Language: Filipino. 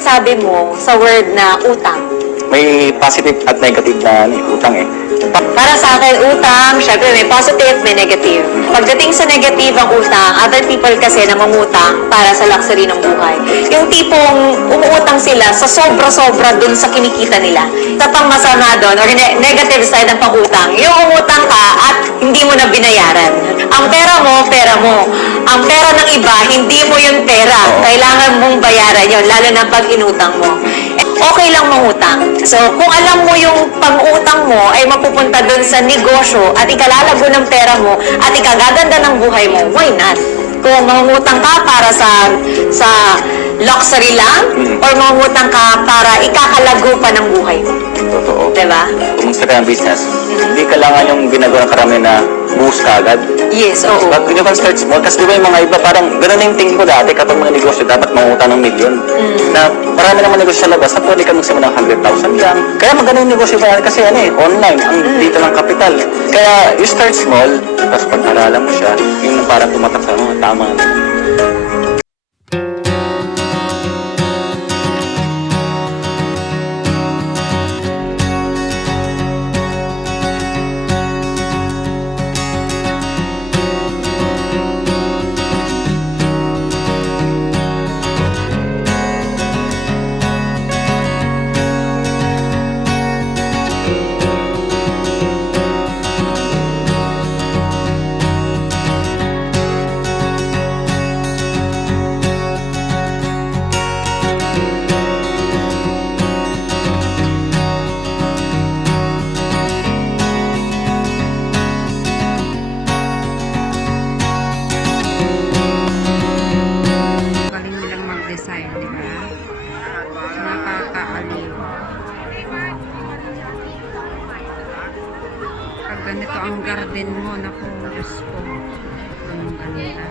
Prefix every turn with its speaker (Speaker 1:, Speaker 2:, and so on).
Speaker 1: masasabi mo sa word na utang?
Speaker 2: May positive at negative na ano, eh, utang eh.
Speaker 1: Para sa akin, utang, syempre may positive, may negative. Pagdating sa negative ang utang, other people kasi namumutang para sa luxury ng buhay. Yung tipong umuutang sila sa sobra-sobra dun sa kinikita nila. Sa pang masama doon, or ne- negative side ng pangutang, yung umutang ka at hindi mo na binayaran. Ang pera mo, pera mo. Ang pera ng iba, hindi mo yung pera. Kailangan mong bayaran yon lalo na pag inutang mo okay lang mangutang. So, kung alam mo yung pang-utang mo ay mapupunta dun sa negosyo at ikalalago ng pera mo at ikagaganda ng buhay mo, why not? Kung mangungutang ka para sa sa luxury lang or mangungutang ka para ikakalago pa ng buhay mo.
Speaker 2: Totoo.
Speaker 1: Diba?
Speaker 2: Kung mag-start ng business, hindi kailangan yung ginagawa ng karamihan na ka agad.
Speaker 1: Yes, oo.
Speaker 2: But you can start small. Kasi di ba yung mga iba, parang ganun na yung tingin ko dati kapag mga negosyo, dapat mangutang ng milyon. Na marami naman negosyo sa labas, na pwede ka magsimula ng 100,000 lang. Kaya maganda yung negosyo ba yan? Kasi ano eh, online, ang dito ng kapital. Kaya you start small, tapos pag-aralan mo siya, yung parang tumatak sa mga tama na.
Speaker 3: Galing nilang mag-design, di ba? Nakakaaliw. Pag ganito ang garden mo, naku, Diyos ko. Ang ganda.